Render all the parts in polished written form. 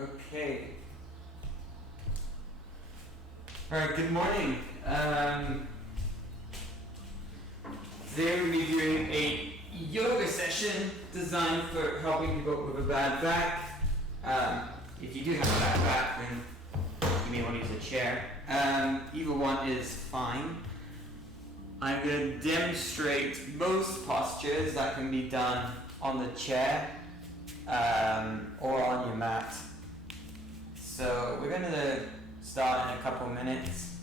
Okay. Alright, good morning. Today we'll be doing a yoga session designed for helping people with a bad back. If you do have a bad back, then you may want to use a chair. Either one is fine. I'm going to demonstrate most postures that can be done on the chair or on your mat. So we're going to start in a couple minutes.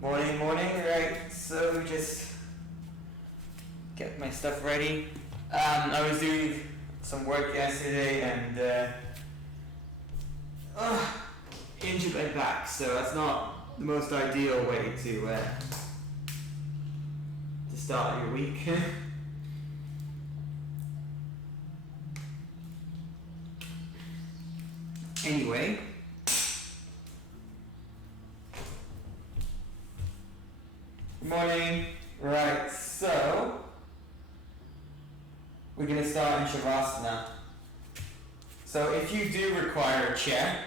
Morning, right? So just get my stuff ready. I was doing some work yesterday and injured my back, so that's not the most ideal way to start your week. Anyway, good morning. Right, so we're going to start in Shavasana. So if you do require a chair,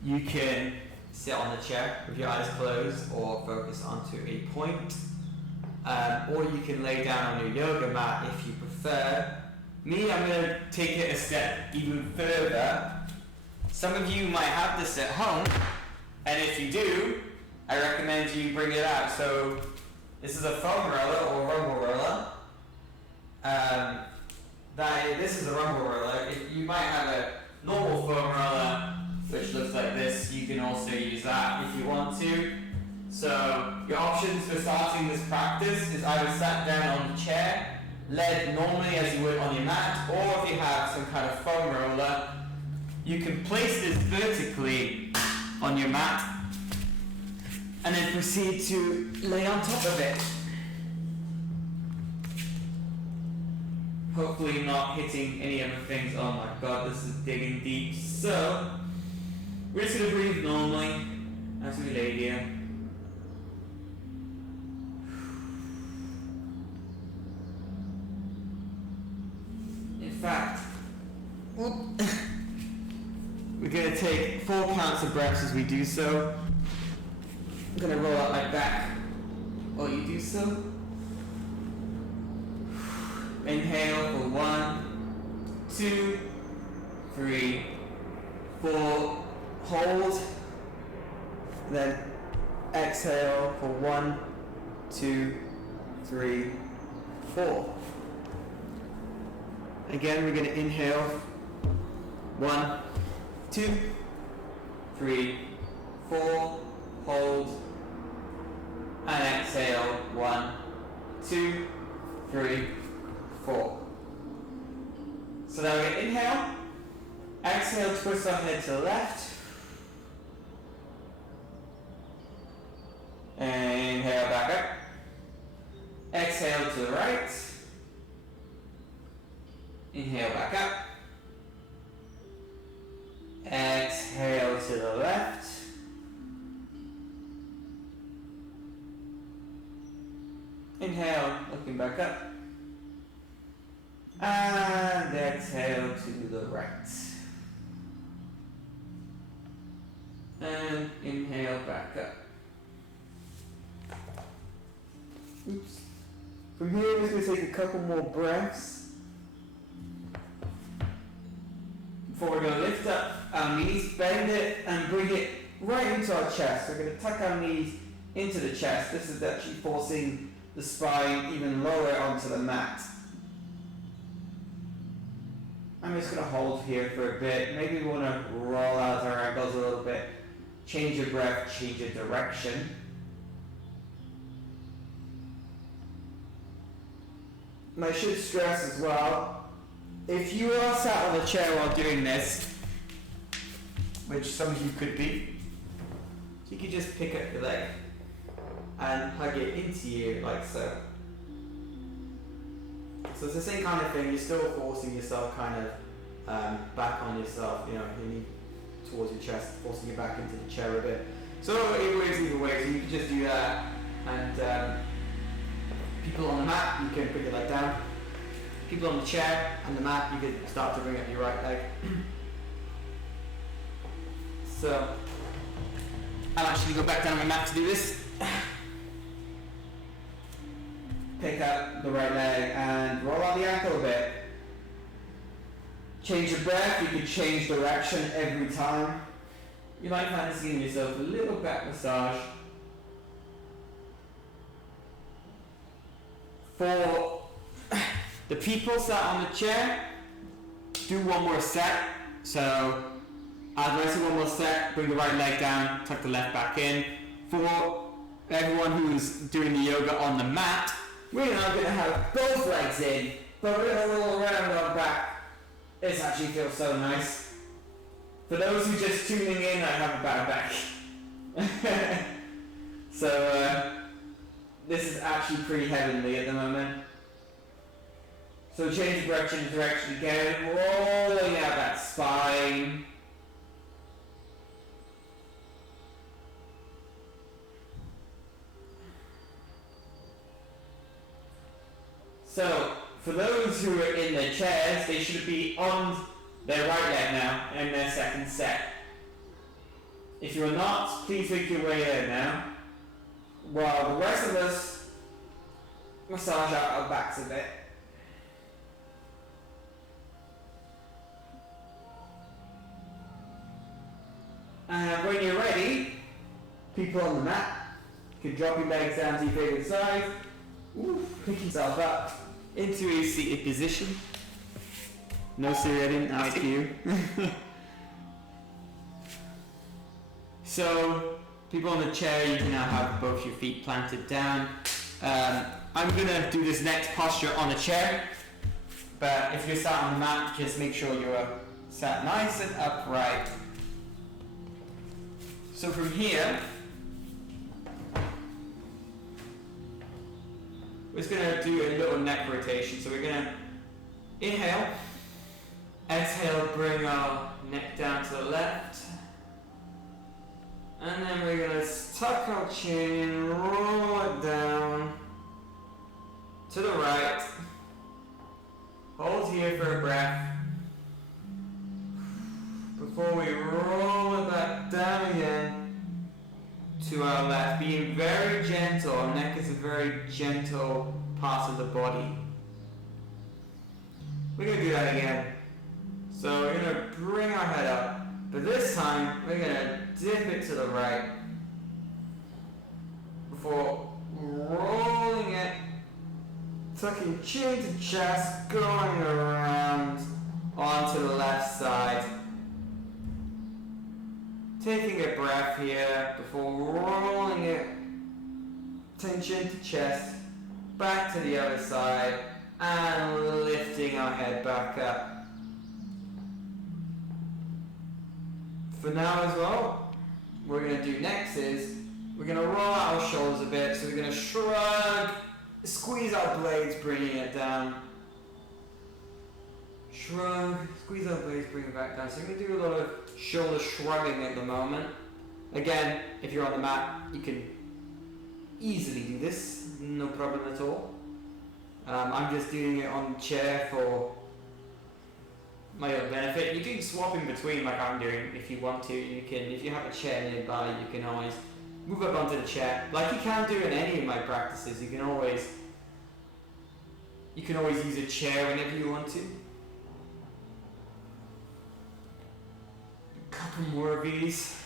you can sit on the chair with your eyes closed or focus onto a point. Or you can lay down on your yoga mat if you prefer. Me, I'm going to take it a step even further. Some of you might have this at home, and if you do, I recommend you bring it out. So this is a foam roller or rumble roller. This is a rumble roller. If you might have a normal foam roller, which looks like this, you can also use that if you want to. So your options for starting this practice is either sat down on the chair, led normally as you would on your mat, or if you have some kind of foam roller, you can place this vertically on your mat and then proceed to lay on top of it. Hopefully not hitting any other things. Oh my god, this is digging deep. So we're just going to breathe normally as we lay here. In fact, we're going to take 4 counts of breaths as we do so. I'm going to roll out my back while you do so. Inhale for 1, 2, 3, 4. Hold. Then exhale for 1, 2, 3, 4. Again, we're going to inhale. 1, 2, 3, 4, hold, and exhale, 1, 2, 3, 4. So now we're going to inhale, exhale, twist our head to the left, and inhale back up, exhale to the right, inhale back up, exhale to the left. Inhale, looking back up. And exhale to the right. And inhale back up. Oops. From here, we're just going to take a couple more breaths. Before we're going to lift up our knees, bend it and bring it right into our chest. We're going to tuck our knees into the chest. This is actually forcing the spine even lower onto the mat. I'm just going to hold here for a bit. Maybe we want to roll out our ankles a little bit. Change your breath, change your direction. And I should stress as well, if you are sat on the chair while doing this, which some of you could be, you could just pick up your leg and hug it into you like so. So it's the same kind of thing, you're still forcing yourself kind of back on yourself, your knee towards your chest, forcing you back into the chair a bit. So it works either way, so you can just do that. And people on the mat, you can put your leg down. People on the chair and the mat, you can start to bring up your right leg. So I'll actually go back down on my mat to do this. Pick up the right leg and roll on the ankle a bit. Change your breath, you can change direction every time. You might fancy giving yourself a little back massage. For the people sat on the chair, do one more set. So as I say one more set, bring the right leg down, tuck the left back in. For everyone who's doing the yoga on the mat, we're now going to have both legs in, but we're going to roll around our back. This actually feels so nice. For those who are just tuning in, I have a bad back. So this is actually pretty heavenly at the moment. So change direction again, rolling out that spine. So, for those who are in their chairs, they should be on their right leg now in their second set. If you're not, please make your way there now, while the rest of us massage out our backs a bit. And when you're ready, people on the mat, you can drop your legs down to your favourite side, pick yourself up into a seated position. No, Siri, I didn't ask you. So, people on the chair, you can now have both your feet planted down. I'm going to do this next posture on a chair, but if you're sat on the mat, just make sure you're sat nice and upright. So from here, we're just going to do a little neck rotation. So we're going to inhale, exhale, bring our neck down to the left, and then we're going to tuck our chin, roll it down to the right, hold here for a breath, before we roll it back down again to our left, being very gentle. Our neck is a very gentle part of the body. We're going to do that again. So we're going to bring our head up, but this time we're going to dip it to the right before rolling it, tucking chin to chest, going around onto the left side. Taking a breath here before rolling it, chin to chest, back to the other side, and lifting our head back up. For now as well, what we're going to do next is, we're going to roll out our shoulders a bit, so we're going to shrug, squeeze our blades, bringing it down. Shrug, squeeze our blades, bring it back down. So we're going to do a lot of shoulder shrugging at the moment. Again, if you're on the mat, you can easily do this, no problem at all. I'm just doing it on the chair for my own benefit. You can swap in between like I'm doing if you want to. You can, if you have a chair nearby, you can always move up onto the chair. Like you can do in any of my practices, you can always use a chair whenever you want to. A couple more of these.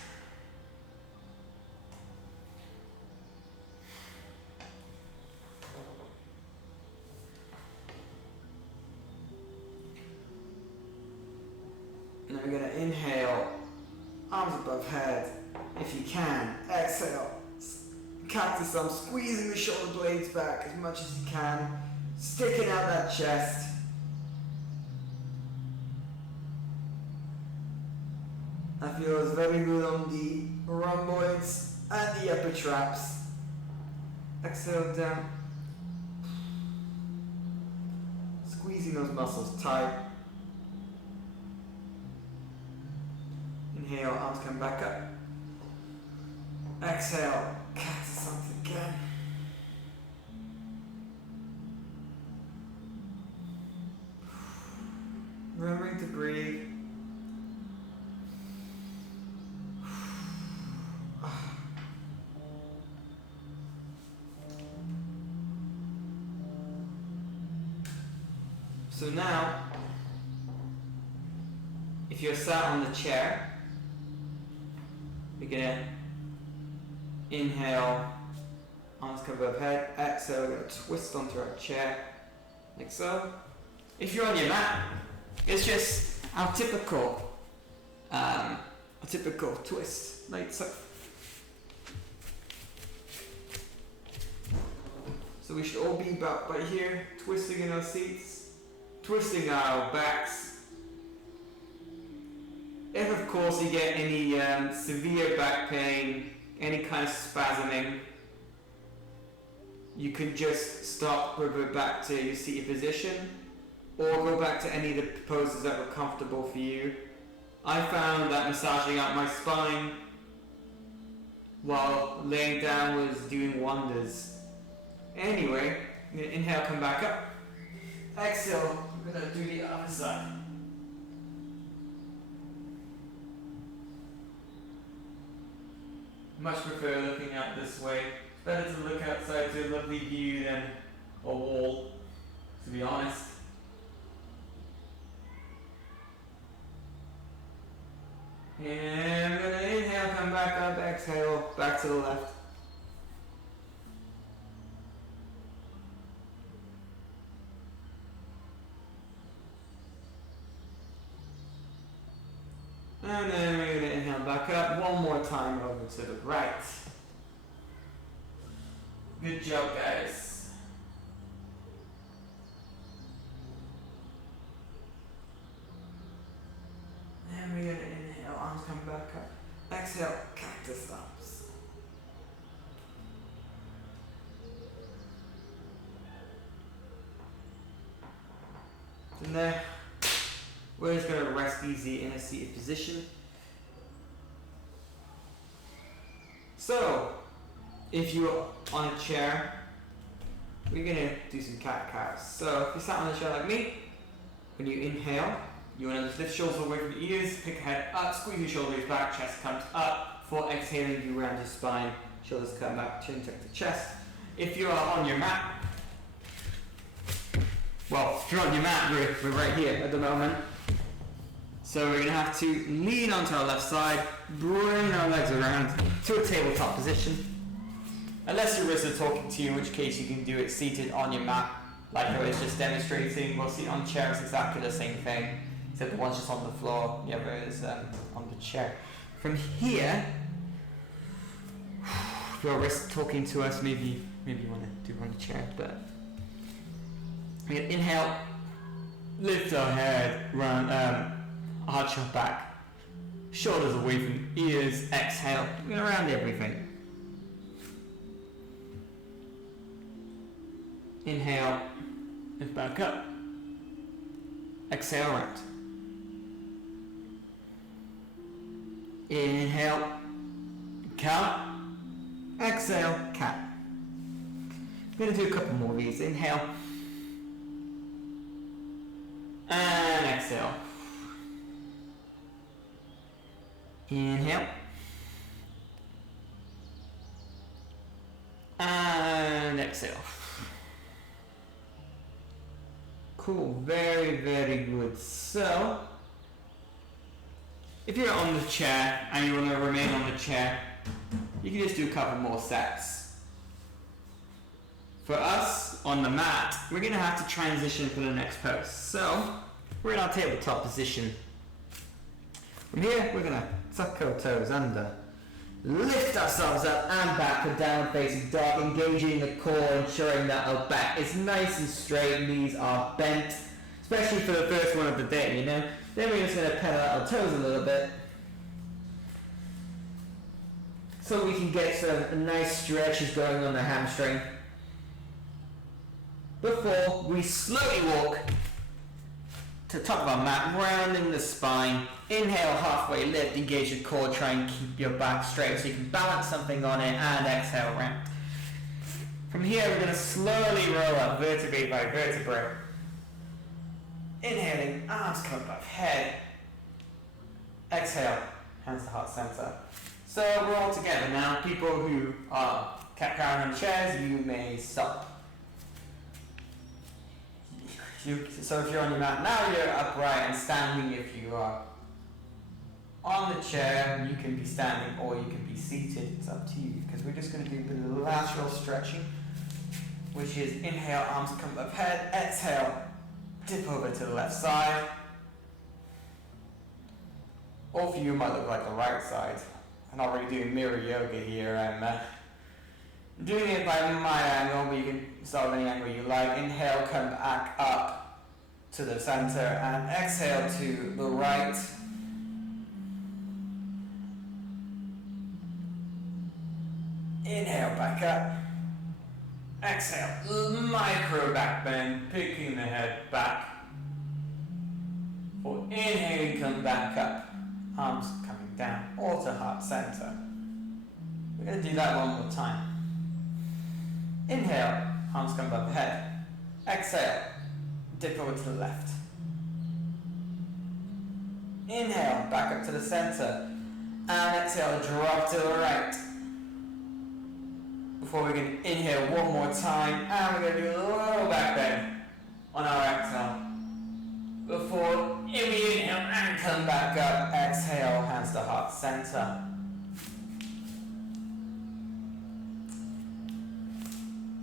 And then we're going to inhale, arms above head, if you can. Exhale, cactus thumb, squeezing the shoulder blades back as much as you can, sticking out that chest. That feels very good on the rhomboids and the upper traps. Exhale down, squeezing those muscles tight. Inhale, arms come back up. Exhale, cactus thumbs again. Remembering to breathe. So now, if you're sat on the chair, we're gonna inhale, arms come above head, exhale, we're gonna twist onto our chair, like so. If you're on your mat, it's just our typical twist, like so. So we should all be about by here, twisting in our seats, twisting our backs. If of course you get any severe back pain, any kind of spasming, you can just stop, revert back to your seated position, or go back to any of the poses that were comfortable for you. I found that massaging out my spine while laying down was doing wonders. Anyway, I'm going to inhale, come back up. Exhale, I'm going to do the other side. Much prefer looking out this way. It's better to look outside to a lovely view than a wall, to be honest. And I'm going to inhale, come back up, exhale, back to the left. And then we're going to inhale back up, one more time over to the right. Good job, guys. And we're going to inhale, arms come back up. Exhale, cactus thumbs. And there. We're just going to rest easy in a seated position. So, if you're on a chair, we're going to do some cat-cows. So, if you're sat on a chair like me, when you inhale, you want to just lift shoulders away from your ears, pick your head up, squeeze your shoulders back, chest comes up. For exhaling, you round your spine, shoulders come back, chin tuck to chest. If you're on your mat, well, if you're on your mat, we're right here at the moment. So we're going to have to lean onto our left side, bring our legs around to a tabletop position. Unless your wrists are talking to you, in which case you can do it seated on your mat, like I was just demonstrating. We'll see on chairs exactly the same thing, except the one's just on the floor, the other is on the chair. From here, if your wrists talking to us, maybe you want to do it on the chair, but we're going to inhale, lift our head, round, arch your back, shoulders away from ears, exhale, we're going to round everything. Inhale, lift back up, exhale, round. Inhale, count, exhale, cat. I'm going to do a couple more of these. Inhale, and exhale. Inhale. And exhale. Cool, very, very good. So, if you're on the chair and you want to remain on the chair, you can just do a couple more sets. For us, on the mat, we're going to have to transition for the next pose. So, we're in our tabletop position. From here, we're going to tuck our toes under, lift ourselves up and back for down facing dog, engaging the core, ensuring that our back is nice and straight, knees are bent, especially for the first one of the day, you know. Then we're just going to pedal out our toes a little bit, so we can get some nice stretches going on the hamstring, before we slowly walk to the top of our mat, rounding the spine. Inhale, halfway lift, engage the core, try and keep your back straight so you can balance something on it, and exhale, round. From here, we're going to slowly roll up, vertebrae by vertebrae. Inhaling, arms come above head. Exhale, hands to heart center. So we're all together now. People who are cat-cowing on chairs, you may stop. So if you're on your mat, now you're upright and standing. If you are on the chair, you can be standing or you can be seated. It's up to you, because we're just going to do a bit of lateral stretching, which is inhale, arms come up head, exhale, dip over to the left side. Or for you, it might look like the right side. I'm not really doing mirror yoga here. I'm doing it by my angle, but you can start with any angle you like. Inhale, come back up to the center, and exhale to the right. Inhale, back up. Exhale, micro back bend, picking the head back. Or inhaling, come back up. Arms coming down, or to heart center. We're going to do that one more time. Inhale, arms come above the head. Exhale, dip over to the left. Inhale, back up to the center. And exhale, drop to the right. Before we can inhale one more time, and we're going to do a little back bend on our exhale. Before we inhale and come back up, exhale, hands to heart center.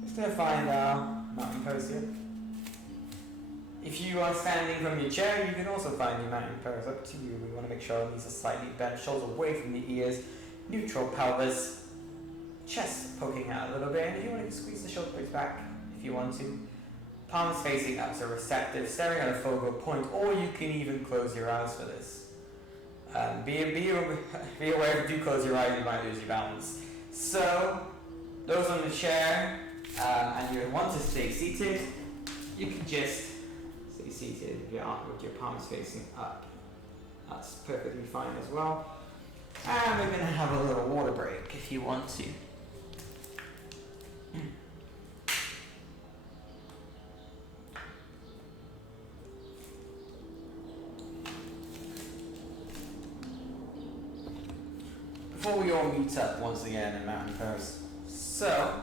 Just going to find our mountain pose here. If you are standing from your chair, you can also find your mountain pose. Up to you. We want to make sure our knees are slightly bent, shoulders away from the ears, neutral pelvis, chest poking out a little bit, and if you want to squeeze the shoulder blades back, if you want to. Palms facing up, so receptive, staring at a focal point, or you can even close your eyes for this. Be aware if you do close your eyes, you might lose your balance. So, those on the chair, and you want to stay seated, you can just stay seated with your palms facing up. That's perfectly fine as well. And we're going to have a little water break if you want to. Before we all meet up once again in mountain pose. So,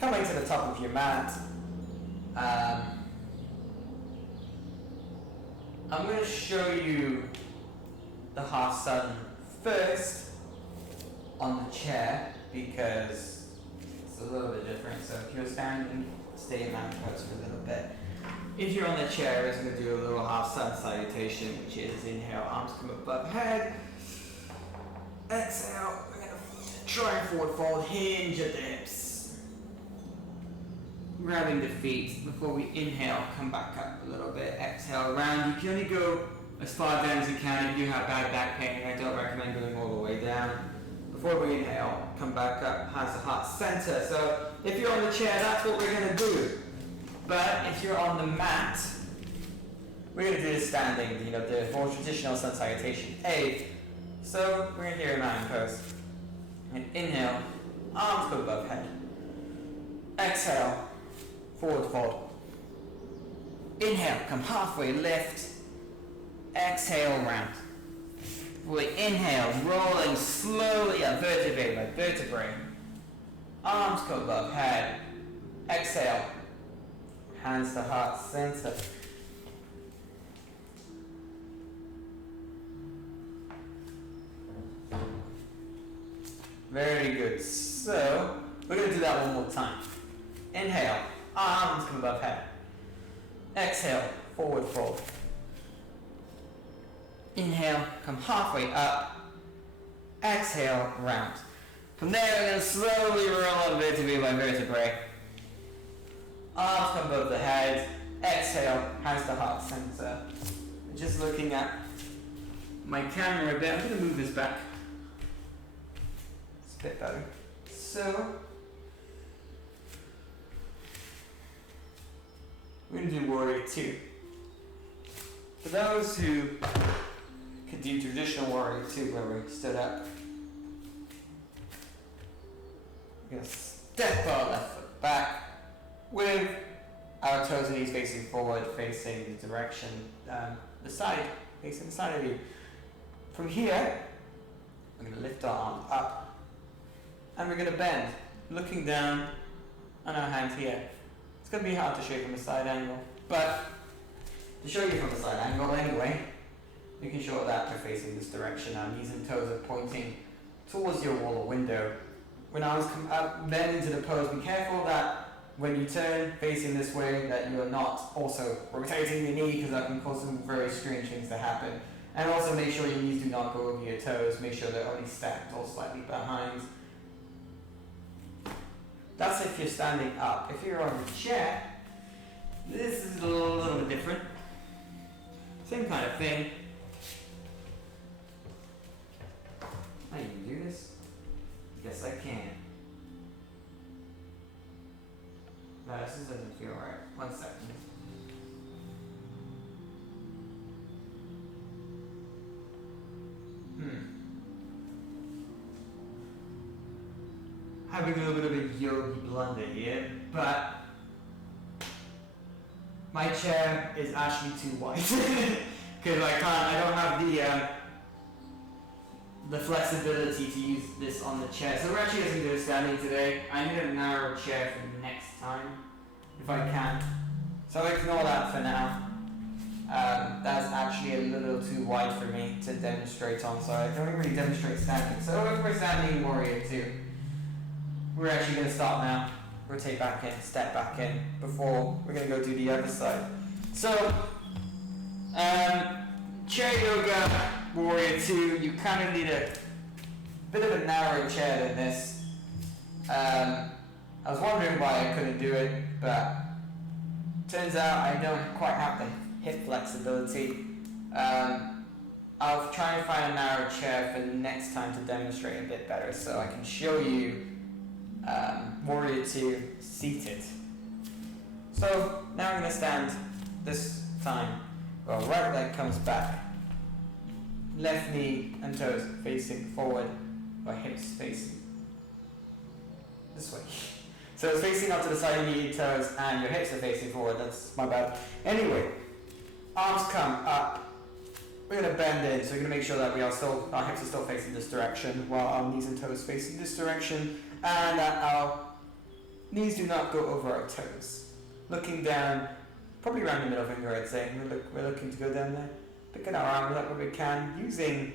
coming to the top of your mat, I'm going to show you the half sun first on the chair, because it's a little bit different. So if you're standing, stay in mountain pose for a little bit. If you're on the chair, we're going to do a little half sun salutation, which is inhale, arms come above head. Exhale, we're going to try and forward fold, hinge at the hips. Grabbing the feet before we inhale, come back up a little bit. Exhale, round. You can only go as far down as you can if you have bad back pain. I don't recommend going all the way down. Before we inhale, come back up, hands to heart center. So if you're on the chair, that's what we're going to do. But if you're on the mat, we're going to do this standing, the more traditional sun salutation A. So we're going to do a mountain pose. And inhale, arms go above head. Exhale, forward fold. Inhale, come halfway, lift. Exhale, round. We inhale, rolling slowly up, vertebrae by vertebrae. Arms go above head. Exhale, hands to heart center. Very good. So, we're going to do that one more time. Inhale, arms come above head. Exhale, forward fold. Inhale, come halfway up. Exhale, round. From there, we're going to slowly roll up vertebrae by vertebrae. Arms come above the head. Exhale, hands to heart center. Just looking at my camera a bit. I'm going to move this back. It's a bit better. So, we're going to do Warrior 2. For those who could do traditional Warrior 2 where we stood up, we're going to step our left foot back with our toes and knees facing forward, facing the direction, the side, facing the side of you. From here, we're going to lift our arms up and we're going to bend, looking down on our hands here. It's going to be hard to show from a side angle. But to show you from the side angle anyway, making sure that we're facing this direction, our knees and toes are pointing towards your wall or window. When arms come up, bend into the pose, be careful that when you turn facing this way that you're not also rotating your knee, because that can cause some very strange things to happen. And also make sure your knees do not go over your toes, make sure they're only stacked or slightly behind. That's if you're standing up. If you're on your chair, this is a little bit different. Same kind of thing. How you can do this? Yes, I can. No, this doesn't feel right. 1 second. Having a little bit of a yogi blunder here, but my chair is actually too wide because I don't have the flexibility to use this on the chair. So we're actually just going to do it standing today. I need a narrow chair for next time, if I can. So ignore that for now. That's actually a little too wide for me to demonstrate on, so I don't really demonstrate standing. So if we're standing Warrior 2, we're actually going to start now. Rotate back in, step back in, before we're going to go do the other side. So, chair yoga, Warrior 2, you kind of need a bit of a narrow chair than this. I was wondering why I couldn't do it, but turns out I don't quite have the hip flexibility. I'll try and find a narrow chair for next time to demonstrate a bit better so I can show you Warrior 2 seated. So now I'm going to stand this time. Well, right leg comes back, left knee and toes facing forward, or hips facing this way. So it's facing up to the side of your toes and your hips are facing forward. That's my bad. Anyway, arms come up. We're going to bend in, so we're going to make sure that our hips are still facing this direction while our knees and toes facing this direction, and that our knees do not go over our toes. Looking down, probably around the middle finger, I'd say. We're looking to go down there. Picking our arms up where we can, using,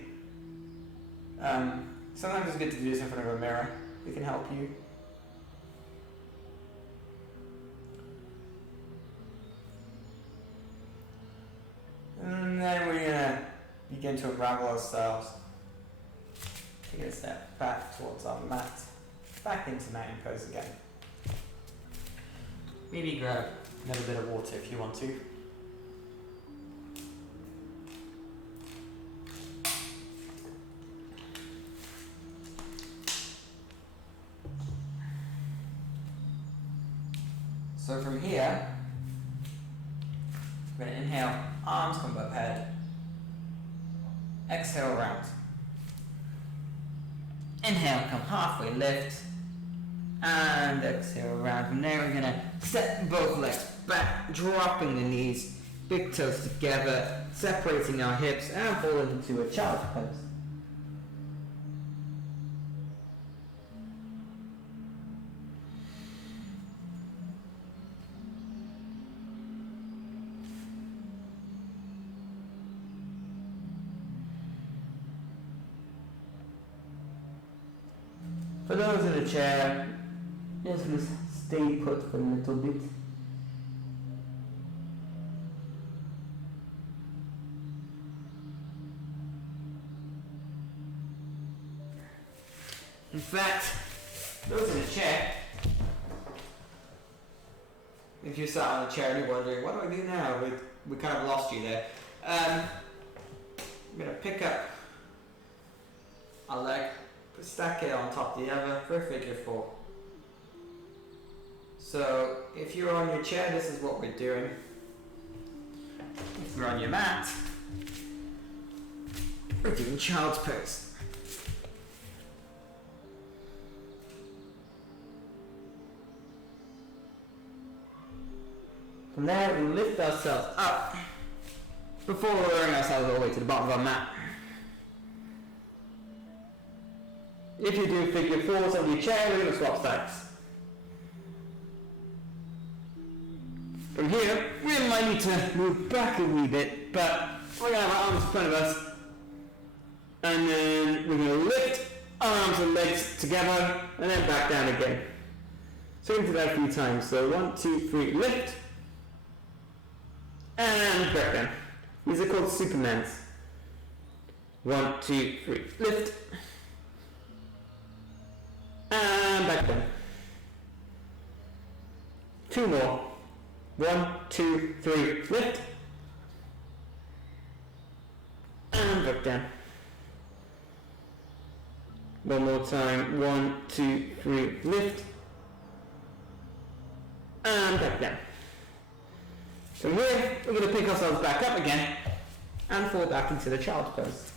sometimes it's good to do this in front of a mirror. It can help you. And then we're going to begin to unravel ourselves. Take a step back towards our mat. Back into mountain pose again. Maybe grab another bit of water if you want to. So from here, we're going to inhale, arms come up head. Exhale, round. Inhale, come halfway, lift. And exhale, round. From there, we're going to step both legs back, dropping the knees, big toes together, separating our hips, and falling into a child's pose. For those in the chair, just going to stay put for a little bit. In fact, those in the chair, if you sat on a chair and you're wondering, what do I do now? We kind of lost you there. I'm going to pick up a leg, stack it on top of the other for a figure 4. So if you're on your chair, this is what we're doing. If you're on your mat, we're doing child's pose. From there, we lift ourselves up before lowering ourselves all the way to the bottom of our mat. If you do figure 4s on your chair, we're going to swap sides. From here, we might need to move back a wee bit, but we're going to have our arms in front of us, and then we're going to lift arms and legs together, and then back down again. So into that a few times. So 1, 2, 3, lift, and back down. These are called Supermans. 1, 2, 3, lift, and back down. 2 more. 1, 2, 3, lift, and back down. One more time. 1, 2, 3, lift, and back down. So here, we're going to pick ourselves back up again and fall back into the child's pose.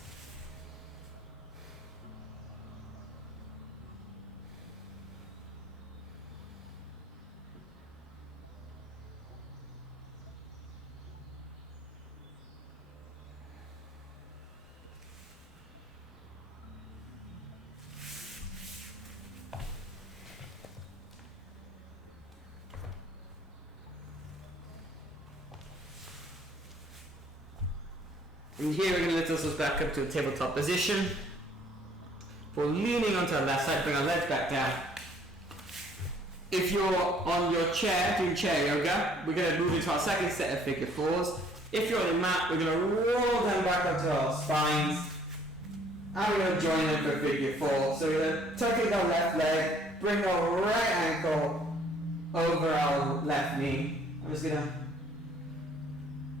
And here we're going to lift ourselves back up to the tabletop position. For leaning onto our left side, bring our legs back down. If you're on your chair, doing chair yoga, we're going to move into our second set of figure fours. If you're on a mat, we're going to roll them back onto our spines. And we're going to join them for figure four. So we're going to tuck in our left leg, bring our right ankle over our left knee. I'm just going to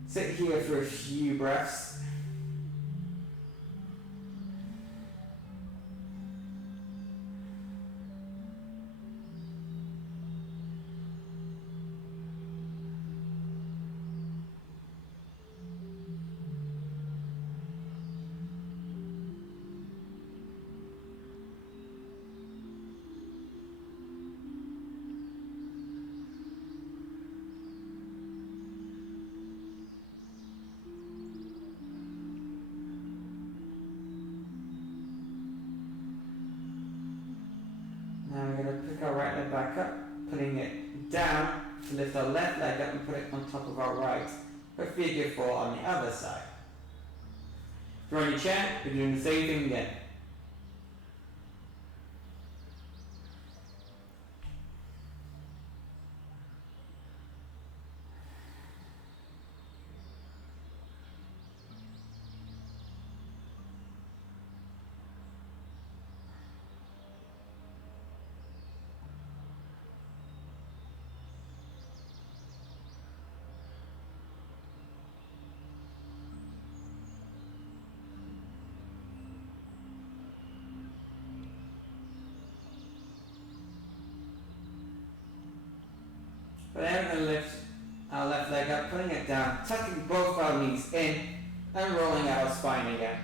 sit here for a few breaths. Our right leg back up, putting it down to lift our left leg up and put it on top of our right. For figure four on the other side. If you're on your chair, you're doing the same thing again. But then we're going to lift our left leg up, putting it down, tucking both our knees in, and rolling out our spine again.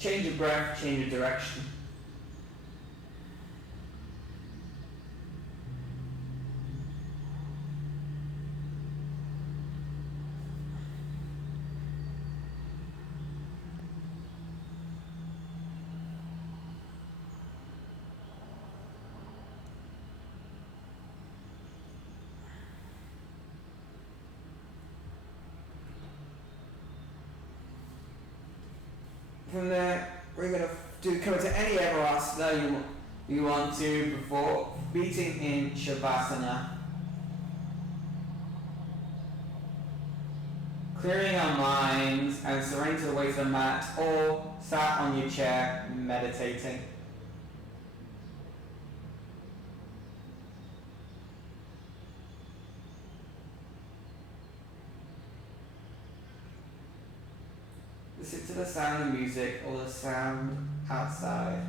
Change your breath, change your direction. From there, we're going to come to any ever asana you want to before beating in Shavasana. Clearing our minds and surrendering to the weight of the mat or sat on your chair meditating. Listen to the sound of music or the sound outside.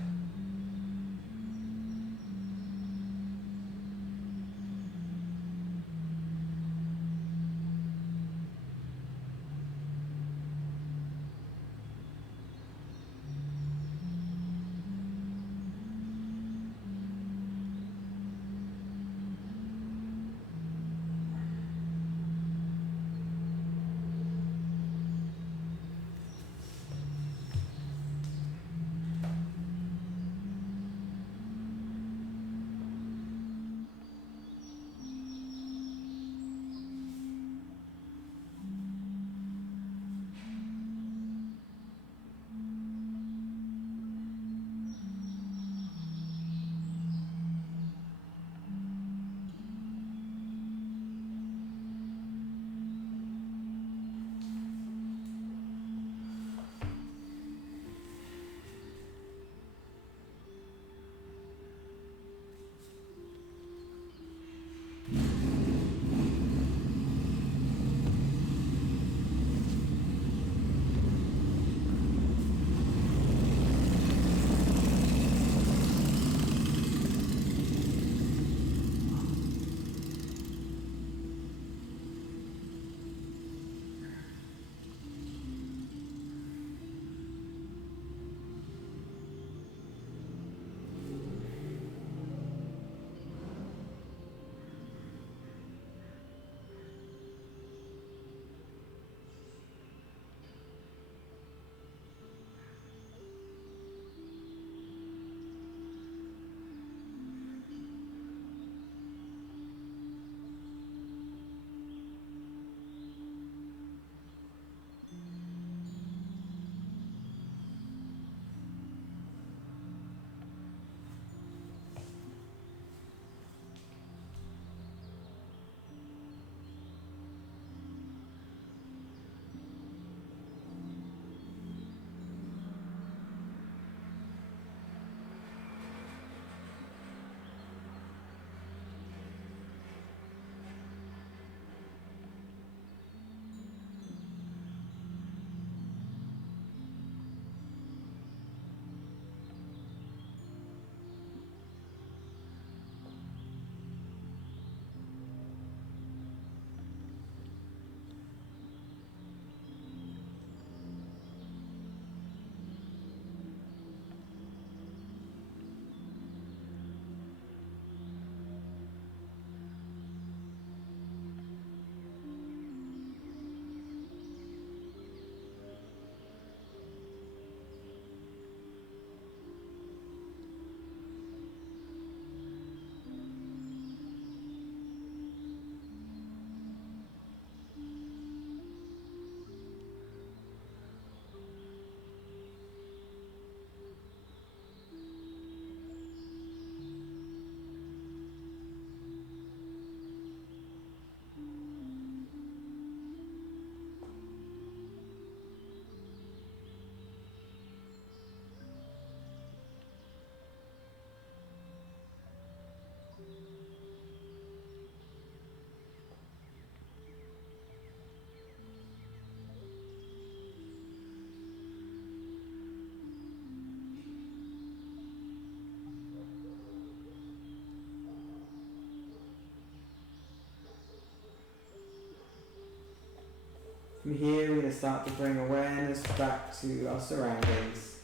From here, we're going to start to bring awareness back to our surroundings.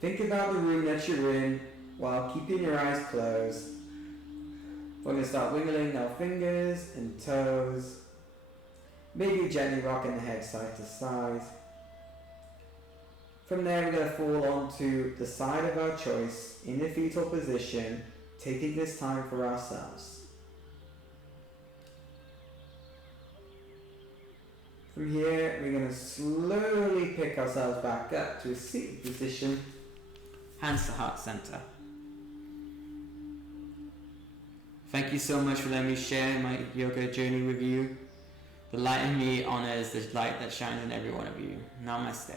Think about the room that you're in while keeping your eyes closed. We're going to start wiggling our fingers and toes, maybe gently rocking the head side to side. From there, we're going to fall onto the side of our choice in the fetal position, taking this time for ourselves. From here, we're going to slowly pick ourselves back up to a seated position, hands to heart center. Thank you so much for letting me share my yoga journey with you. The light in me honors the light that shines in every one of you. Namaste.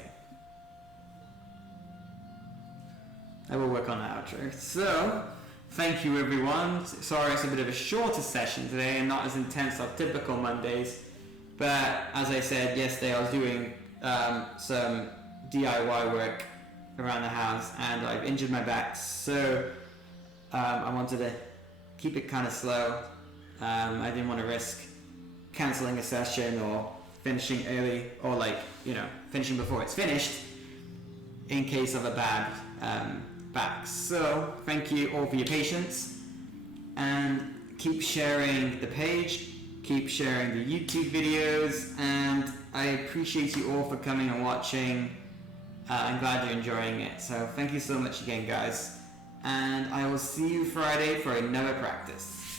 I will work on the outro. So, thank you everyone. Sorry it's a bit of a shorter session today and not as intense as typical Mondays. But as I said yesterday, I was doing some DIY work around the house and I've injured my back, so I wanted to keep it kind of slow. I didn't want to risk cancelling a session or finishing early or finishing before it's finished in case of a bad back. So thank you all for your patience and keep sharing the page. Keep sharing the YouTube videos, and I appreciate you all for coming and watching. I'm glad you're enjoying it. So thank you so much again, guys. And I will see you Friday for another practice.